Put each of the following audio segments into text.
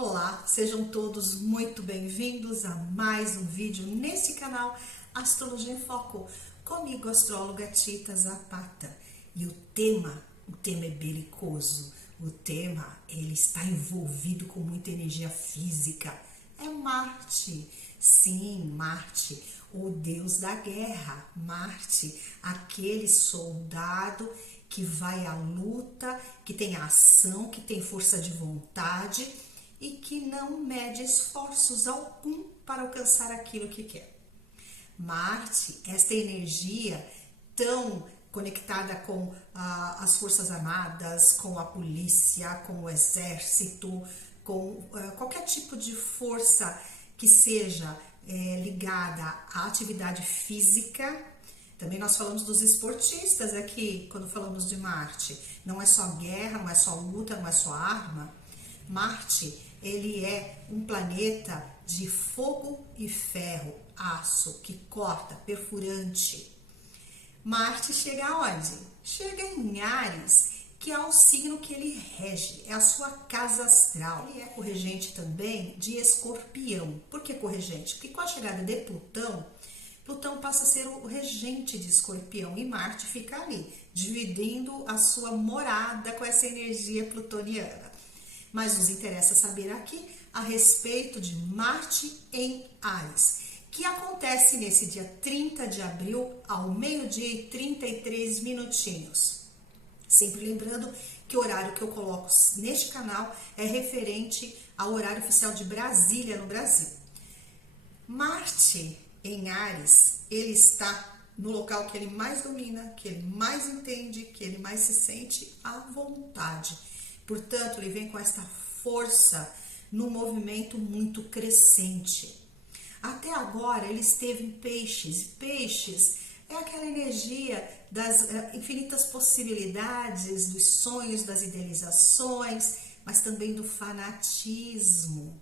Olá, sejam todos muito bem-vindos a mais um vídeo nesse canal Astrologia em Foco, comigo, astróloga Tita Zapata. E o tema é belicoso, ele está envolvido com muita energia física, é Marte. Sim, Marte, o deus da guerra, Marte, aquele soldado que vai à luta, que tem ação, que tem força de vontade e que não mede esforços algum para alcançar aquilo que quer. Marte, esta energia tão conectada com as forças armadas, com a polícia, com o exército, com qualquer tipo de força que seja ligada à atividade física. Também nós falamos dos esportistas aqui, quando falamos de Marte. Não é só guerra, não é só luta, não é só arma. Marte, ele é um planeta de fogo e ferro, aço, que corta, perfurante. Marte chega aonde? Chega em Áries, que é o signo que ele rege, é a sua casa astral. Ele é corregente também de Escorpião. Por que corregente? Porque com a chegada de Plutão passa a ser o regente de Escorpião e Marte fica ali, dividindo a sua morada com essa energia plutoniana. Mas nos interessa saber aqui a respeito de Marte em Áries, que acontece nesse dia 30 de abril, ao meio-dia e 33 minutinhos. Sempre lembrando que o horário que eu coloco neste canal é referente ao horário oficial de Brasília, no Brasil. Marte em Áries, ele está no local que ele mais domina, que ele mais entende, que ele mais se sente à vontade. Portanto, ele vem com esta força num movimento muito crescente. Até agora, ele esteve em Peixes. Peixes é aquela energia das infinitas possibilidades, dos sonhos, das idealizações, mas também do fanatismo.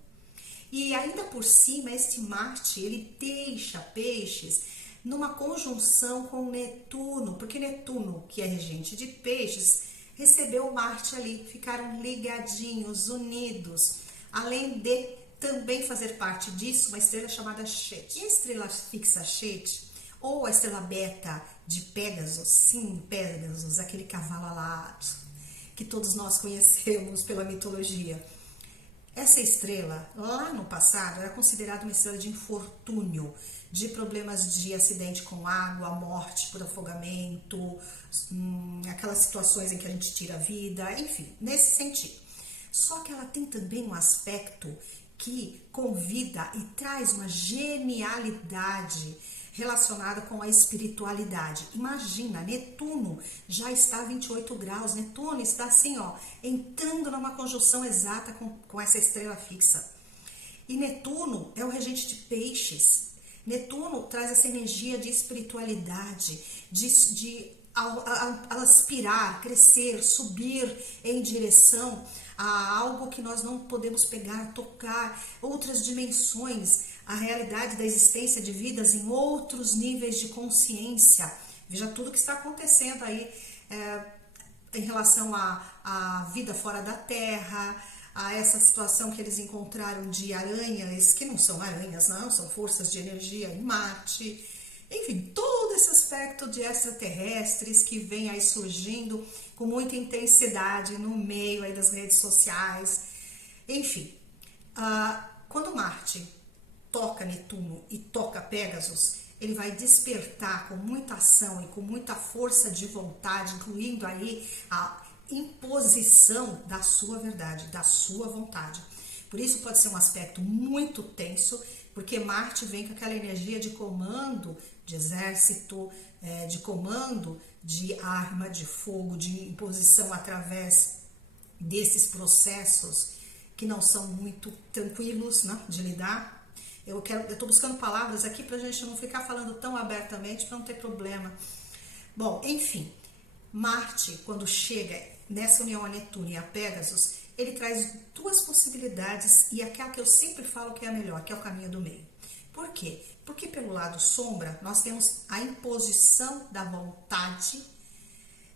E ainda por cima, este Marte, ele deixa Peixes numa conjunção com Netuno, porque Netuno, que é regente de Peixes, recebeu Marte ali, ficaram ligadinhos, unidos, além de também fazer parte disso uma estrela chamada Chet. E a estrela fixa Chet, ou a estrela beta de Pégasus, sim, Pégasus, aquele cavalo alado que todos nós conhecemos pela mitologia. Essa estrela, lá no passado, era considerada uma estrela de infortúnio, de problemas de acidente com água, morte por afogamento, aquelas situações em que a gente tira a vida, enfim, nesse sentido. Só que ela tem também um aspecto que convida e traz uma genialidade relacionada com a espiritualidade. Imagina, Netuno já está a 28 graus, Netuno está assim, ó, entrando numa conjunção exata com essa estrela fixa. E Netuno é o regente de Peixes. Netuno traz essa energia de espiritualidade, de aspirar, crescer, subir em direção a algo que nós não podemos pegar, tocar, outras dimensões, a realidade da existência de vidas em outros níveis de consciência. Veja tudo que está acontecendo aí em relação à vida fora da Terra, a essa situação que eles encontraram de aranhas, que não são aranhas, não, são forças de energia em Marte. Enfim, todo esse aspecto de extraterrestres que vem aí surgindo com muita intensidade no meio aí das redes sociais. Enfim, quando Marte toca Netuno e toca Pégasus, ele vai despertar com muita ação e com muita força de vontade, incluindo aí a imposição da sua verdade, da sua vontade. Por isso pode ser um aspecto muito tenso, porque Marte vem com aquela energia de comando de exército, de comando de arma, de fogo, de imposição através desses processos que não são muito tranquilos, né, de lidar. Eu estou buscando palavras aqui para a gente não ficar falando tão abertamente, para não ter problema. Bom, enfim, Marte, quando chega nessa união a Netuno e a Pégasus, ele traz duas possibilidades e aquela que eu sempre falo que é a melhor, que é o caminho do meio. Por quê? Porque pelo lado sombra, nós temos a imposição da vontade,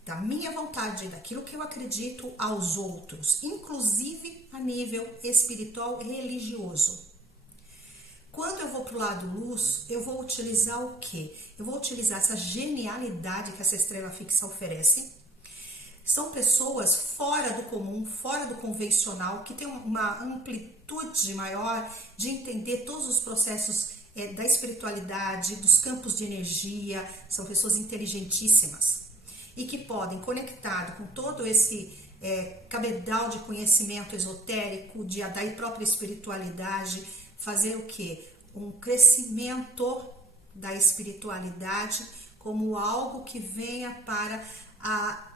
da minha vontade, daquilo que eu acredito aos outros, inclusive a nível espiritual religioso. Quando eu vou para o lado luz, eu vou utilizar o quê? Eu vou utilizar essa genialidade que essa estrela fixa oferece. São pessoas fora do comum, fora do convencional, que têm uma amplitude maior de entender todos os processos da espiritualidade, dos campos de energia. São pessoas inteligentíssimas e que podem, conectado com todo esse cabedal de conhecimento esotérico, da própria espiritualidade, fazer o quê? Um crescimento da espiritualidade como algo que venha para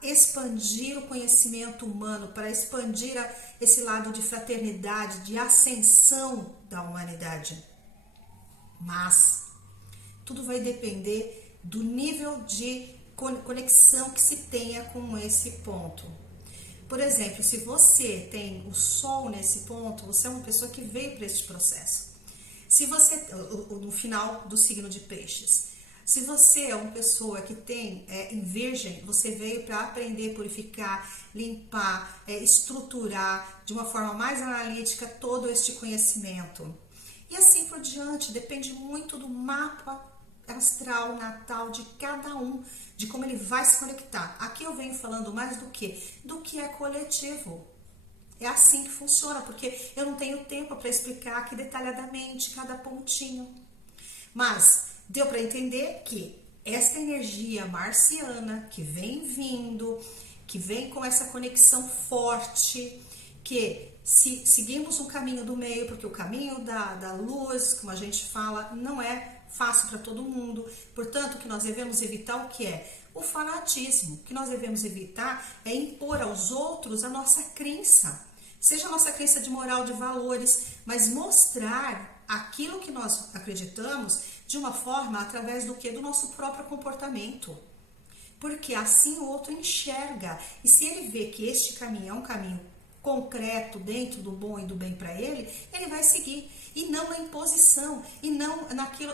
expandir o conhecimento humano, para expandir esse lado de fraternidade, de ascensão da humanidade. Mas tudo vai depender do nível de conexão que se tenha com esse ponto. Por exemplo, se você tem o Sol nesse ponto, você é uma pessoa que veio para este processo. Se você, no final do signo de Peixes, se você é uma pessoa que tem em Virgem, você veio para aprender, purificar, limpar, estruturar de uma forma mais analítica todo este conhecimento. E assim por diante, depende muito do mapa astral natal de cada um, de como ele vai se conectar. Aqui eu venho falando mais do que é coletivo. É assim que funciona, porque eu não tenho tempo para explicar aqui detalhadamente cada pontinho. Mas deu para entender que esta energia marciana que vem vindo, que vem com essa conexão forte, que se seguimos um caminho do meio, porque o caminho da luz, como a gente fala, não é fácil para todo mundo. Portanto, o que nós devemos evitar o que é? O fanatismo. O que nós devemos evitar é impor aos outros a nossa crença. Seja a nossa crença de moral, de valores, mas mostrar aquilo que nós acreditamos de uma forma através do que? Do nosso próprio comportamento. Porque assim o outro enxerga. E se ele vê que este caminho é um caminho concreto, dentro do bom e do bem para ele, ele vai seguir. E não na imposição, e não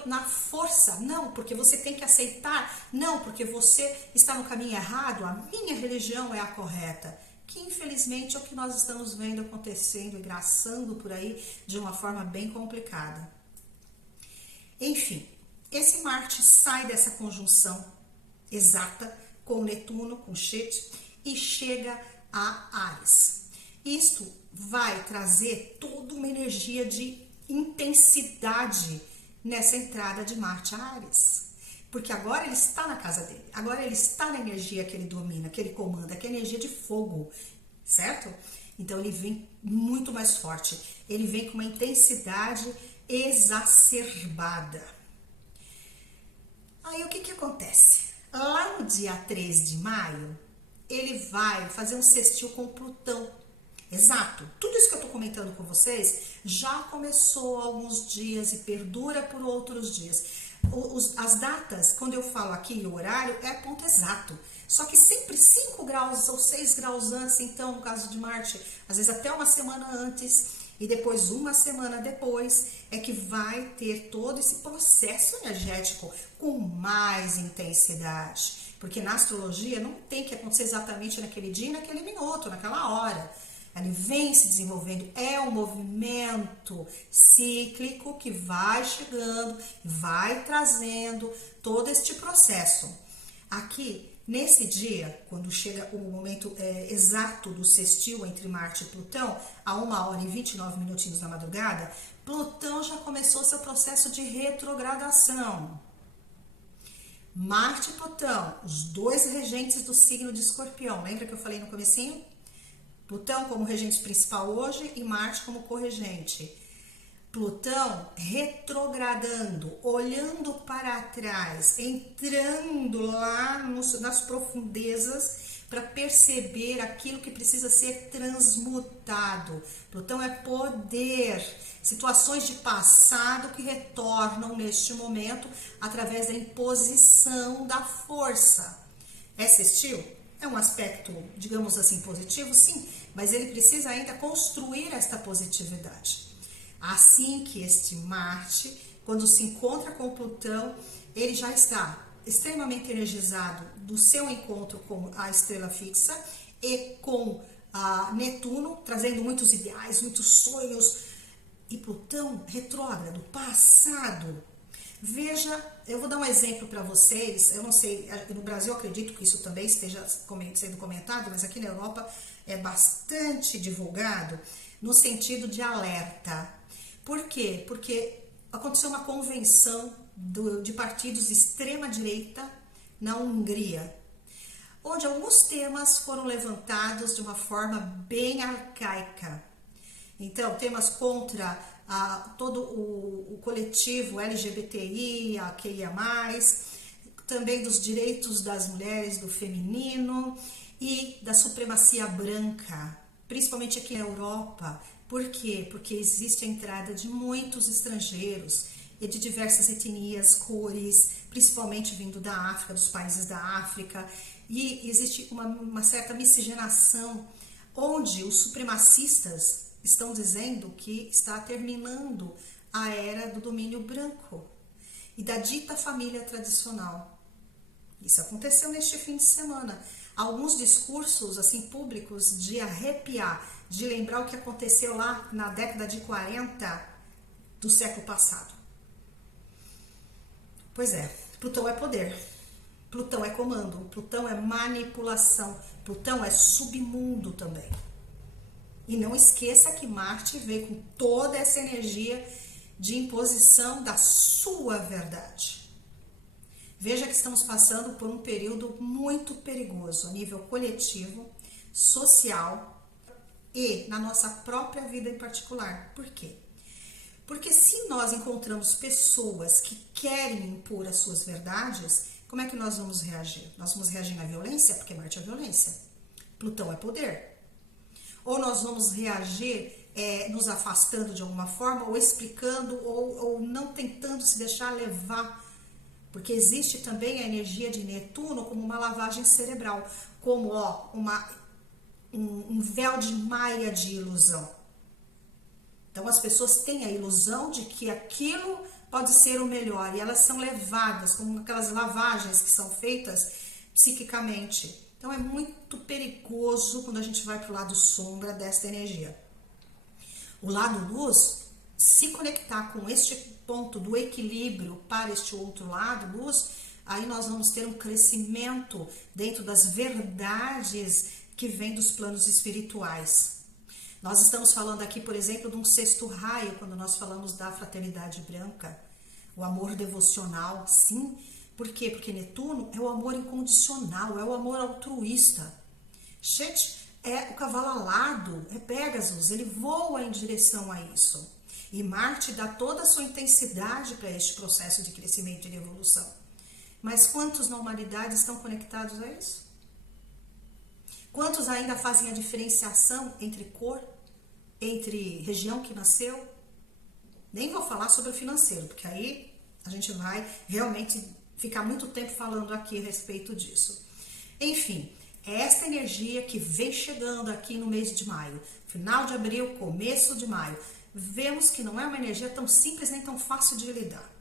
na força. Não, porque você tem que aceitar. Não, porque você está no caminho errado. A minha religião é a correta. Que infelizmente é o que nós estamos vendo acontecendo e graçando por aí de uma forma bem complicada. Enfim, esse Marte sai dessa conjunção exata com Netuno, com Chet, e chega a Áries. Isto vai trazer toda uma energia de intensidade nessa entrada de Marte a Áries. Porque agora ele está na casa dele, agora ele está na energia que ele domina, que ele comanda, que é a energia de fogo, certo? Então ele vem muito mais forte, ele vem com uma intensidade exacerbada. Aí o que acontece? Lá no dia 3 de maio, ele vai fazer um sextil com Plutão. Exato, tudo isso que eu tô comentando com vocês já começou há alguns dias e perdura por outros dias. As datas, quando eu falo aqui o horário, é ponto exato. Só que sempre 5 graus ou 6 graus antes, então, no caso de Marte, às vezes até uma semana antes, e depois uma semana depois, é que vai ter todo esse processo energético com mais intensidade. Porque na astrologia não tem que acontecer exatamente naquele dia, naquele minuto, naquela hora. Ele vem se desenvolvendo, é um movimento cíclico que vai chegando, vai trazendo todo este processo. Aqui, nesse dia, quando chega o momento exato do sextil entre Marte e Plutão, a 1h29 minutinhos da madrugada, Plutão já começou seu processo de retrogradação. Marte e Plutão, os dois regentes do signo de Escorpião, lembra que eu falei no comecinho? Plutão como regente principal hoje e Marte como corregente. Plutão retrogradando, olhando para trás, entrando lá nas profundezas para perceber aquilo que precisa ser transmutado. Plutão é poder, situações de passado que retornam neste momento através da imposição da força. É sextil? É um aspecto, digamos assim, positivo? Sim, mas ele precisa ainda construir esta positividade. Assim que este Marte, quando se encontra com Plutão, ele já está extremamente energizado do seu encontro com a estrela fixa e com Netuno trazendo muitos ideais, muitos sonhos, e Plutão retrógrado, passado. Veja, eu vou dar um exemplo para vocês, eu não sei, no Brasil eu acredito que isso também esteja sendo comentado, mas aqui na Europa é bastante divulgado no sentido de alerta. Por quê? Porque aconteceu uma convenção de partidos de extrema-direita na Hungria, onde alguns temas foram levantados de uma forma bem arcaica. Então, temas contra todo o coletivo LGBTI, a QIA+, também dos direitos das mulheres, do feminino e da supremacia branca, principalmente aqui na Europa. Por quê? Porque existe a entrada de muitos estrangeiros e de diversas etnias, cores, principalmente vindo da África, dos países da África, e existe uma certa miscigenação, onde os supremacistas estão dizendo que está terminando a era do domínio branco e da dita família tradicional. Isso aconteceu neste fim de semana. Alguns discursos assim públicos de arrepiar, de lembrar o que aconteceu lá na década de 40 do século passado. Pois é, Plutão é poder, Plutão é comando, Plutão é manipulação, Plutão é submundo também. E não esqueça que Marte veio com toda essa energia de imposição da sua verdade. Veja que estamos passando por um período muito perigoso a nível coletivo, social e na nossa própria vida em particular. Por quê? Porque se nós encontramos pessoas que querem impor as suas verdades, como é que nós vamos reagir? Nós vamos reagir na violência, porque Marte é violência. Plutão é poder. Ou nós vamos reagir nos afastando de alguma forma, ou explicando, ou não tentando se deixar levar. Porque existe também a energia de Netuno como uma lavagem cerebral, como um véu de maia de ilusão. Então as pessoas têm a ilusão de que aquilo pode ser o melhor, e elas são levadas, como aquelas lavagens que são feitas psiquicamente. Então é muito perigoso quando a gente vai para o lado sombra desta energia. O lado luz, se conectar com este ponto do equilíbrio para este outro lado, luz, aí nós vamos ter um crescimento dentro das verdades que vêm dos planos espirituais. Nós estamos falando aqui, por exemplo, de um sexto raio, quando nós falamos da fraternidade branca, o amor devocional, sim. Por quê? Porque Netuno é o amor incondicional, é o amor altruísta. Gente, é o cavalo alado, é Pégasus, ele voa em direção a isso. E Marte dá toda a sua intensidade para este processo de crescimento e de evolução. Mas quantos na humanidade estão conectados a isso? Quantos ainda fazem a diferenciação entre cor, entre região que nasceu? Nem vou falar sobre o financeiro, porque aí a gente vai realmente ficar muito tempo falando aqui a respeito disso. Enfim, é esta energia que vem chegando aqui no mês de maio, final de abril, começo de maio. Vemos que não é uma energia tão simples nem tão fácil de lidar.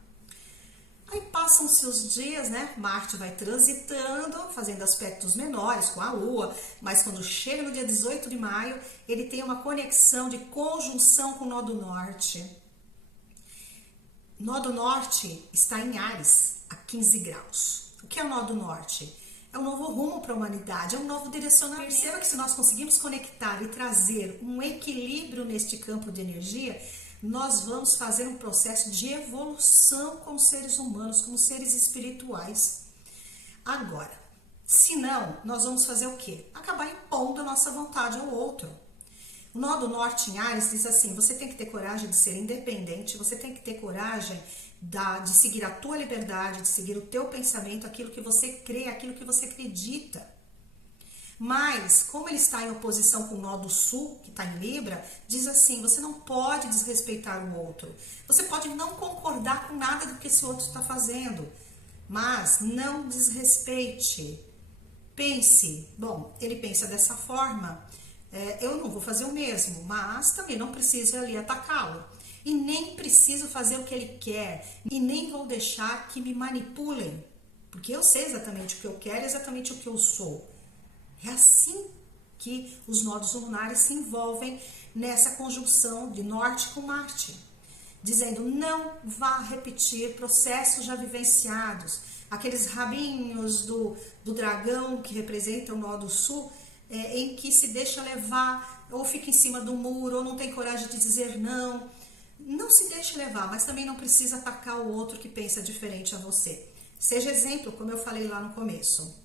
Aí passam-se os dias, né? Marte vai transitando, fazendo aspectos menores com a Lua, mas quando chega no dia 18 de maio, ele tem uma conexão de conjunção com o Nó do Norte. O Nó do Norte está em Áries, a 15 graus. O que é o Nó do Norte? É um novo rumo para a humanidade, é um novo direcionamento. Perceba que se nós conseguimos conectar e trazer um equilíbrio neste campo de energia, nós vamos fazer um processo de evolução como seres humanos, como seres espirituais. Agora, se não, nós vamos fazer o quê? Acabar impondo a nossa vontade ao outro. O Nó do Norte em Áries diz assim, você tem que ter coragem de ser independente, você tem que ter coragem de seguir a tua liberdade, de seguir o teu pensamento, aquilo que você crê, aquilo que você acredita. Mas, como ele está em oposição com o Nó do Sul, que está em Libra, diz assim, você não pode desrespeitar o outro. Você pode não concordar com nada do que esse outro está fazendo, mas não desrespeite. Pense, bom, ele pensa dessa forma, eu não vou fazer o mesmo, mas também não preciso ali atacá-lo. E nem preciso fazer o que ele quer, e nem vou deixar que me manipulem, porque eu sei exatamente o que eu quero, exatamente o que eu sou. É assim que os nodos lunares se envolvem nessa conjunção de Norte com Marte, dizendo não vá repetir processos já vivenciados, aqueles rabinhos do dragão que representam o nó do sul, em que se deixa levar, ou fica em cima do muro, ou não tem coragem de dizer não. Não se deixe levar, mas também não precisa atacar o outro que pensa diferente a você. Seja exemplo, como eu falei lá no começo.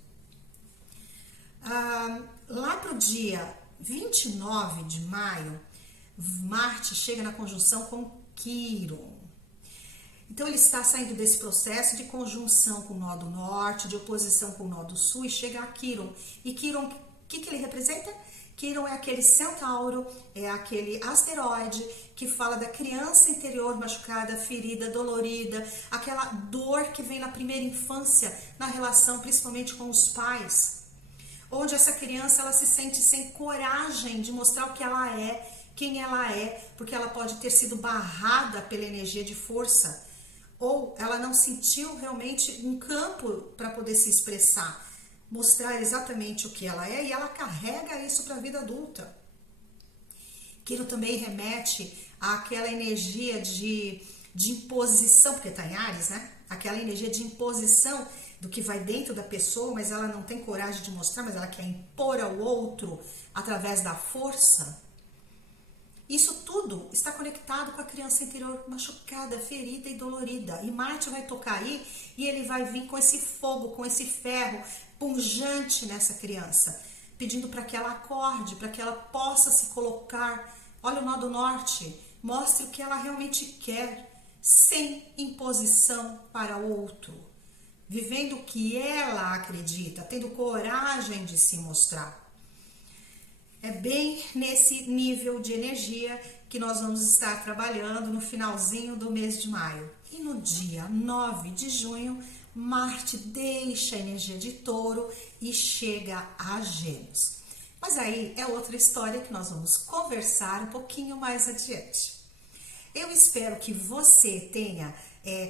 Lá para o dia 29 de maio, Marte chega na conjunção com Quiron. Então ele está saindo desse processo de conjunção com o nó do norte, de oposição com o nó do sul, e chega a Quiron. E Quiron, o que ele representa? Quiron é aquele centauro, é aquele asteroide que fala da criança interior machucada, ferida, dolorida, aquela dor que vem na primeira infância, na relação principalmente com os pais, onde essa criança ela se sente sem coragem de mostrar o que ela é, quem ela é, porque ela pode ter sido barrada pela energia de força, ou ela não sentiu realmente um campo para poder se expressar, mostrar exatamente o que ela é, e ela carrega isso para a vida adulta. Aquilo também remete àquela energia de imposição, porque está em Áries, né? Aquela energia de imposição do que vai dentro da pessoa, mas ela não tem coragem de mostrar, mas ela quer impor ao outro através da força. Isso tudo está conectado com a criança interior machucada, ferida e dolorida. E Marte vai tocar aí e ele vai vir com esse fogo, com esse ferro pungente nessa criança, pedindo para que ela acorde, para que ela possa se colocar. Olha o nó do norte, mostre o que ela realmente quer, sem imposição para o outro, vivendo o que ela acredita, tendo coragem de se mostrar. É bem nesse nível de energia que nós vamos estar trabalhando no finalzinho do mês de maio. E no dia 9 de junho, Marte deixa a energia de Touro e chega a Gêmeos. Mas aí é outra história que nós vamos conversar um pouquinho mais adiante. Eu espero que você tenha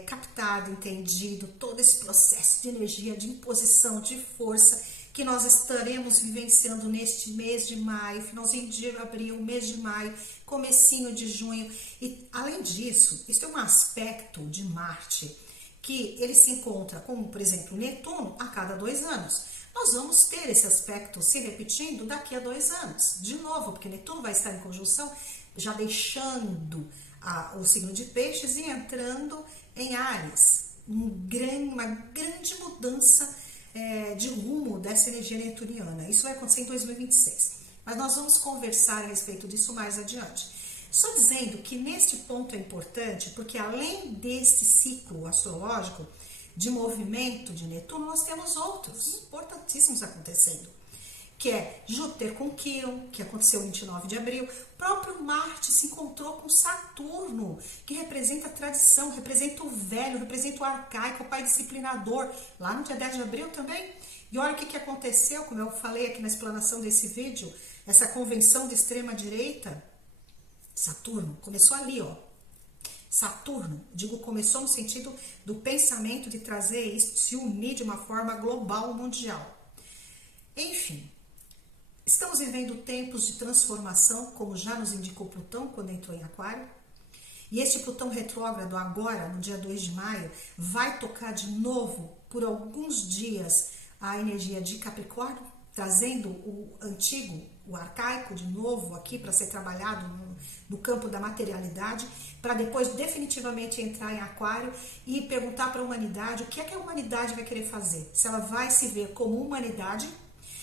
captado, entendido todo esse processo de energia, de imposição, de força que nós estaremos vivenciando neste mês de maio, finalzinho de abril, mês de maio, comecinho de junho. E além disso, isso é um aspecto de Marte que ele se encontra, como por exemplo Netuno, a cada 2 anos. Nós vamos ter esse aspecto se repetindo daqui a 2 anos, de novo, porque Netuno vai estar em conjunção, já deixando o signo de Peixes e entrando em Áries. Uma grande mudança de rumo dessa energia netuniana. Isso vai acontecer em 2026. Mas nós vamos conversar a respeito disso mais adiante. Só dizendo que neste ponto é importante, porque além desse ciclo astrológico de movimento de Netuno, nós temos outros importantíssimos acontecendo, que é Júpiter com Quiron, que aconteceu 29 de abril, próprio Marte se encontrou com Saturno, que representa a tradição, representa o velho, representa o arcaico, o pai disciplinador, lá no dia 10 de abril também. E olha o que aconteceu, como eu falei aqui na explanação desse vídeo, essa convenção de extrema direita, Saturno, começou ali, ó. Saturno, digo, começou no sentido do pensamento de trazer isso, se unir de uma forma global, mundial. Enfim, estamos vivendo tempos de transformação, como já nos indicou Plutão quando entrou em Aquário. E este Plutão retrógrado agora, no dia 2 de maio, vai tocar de novo por alguns dias a energia de Capricórnio, trazendo o antigo, o arcaico de novo aqui para ser trabalhado no campo da materialidade, para depois definitivamente entrar em Aquário e perguntar para a humanidade o que é que a humanidade vai querer fazer. Se ela vai se ver como humanidade,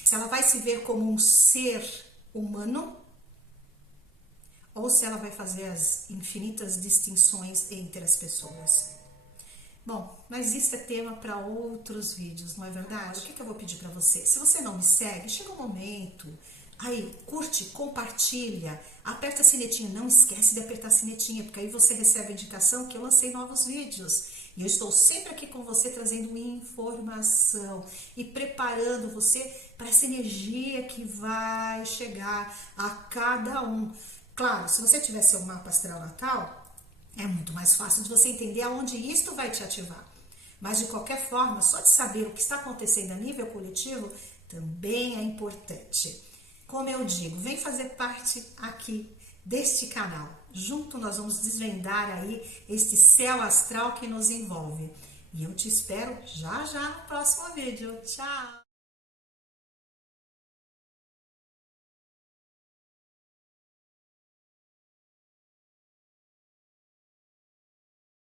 se ela vai se ver como um ser humano, ou se ela vai fazer as infinitas distinções entre as pessoas. Bom, mas isso é tema para outros vídeos, não é verdade? O que eu vou pedir para você? Se você não me segue, chega um momento, aí curte, compartilha, aperta a sinetinha, não esquece de apertar a sinetinha, porque aí você recebe a indicação que eu lancei novos vídeos. E eu estou sempre aqui com você trazendo informação e preparando você para essa energia que vai chegar a cada um. Claro, se você tiver seu mapa astral natal, é muito mais fácil de você entender aonde isto vai te ativar. Mas de qualquer forma, só de saber o que está acontecendo a nível coletivo também é importante. Como eu digo, vem fazer parte aqui deste canal. Junto nós vamos desvendar aí este céu astral que nos envolve. E eu te espero já já no próximo vídeo. Tchau!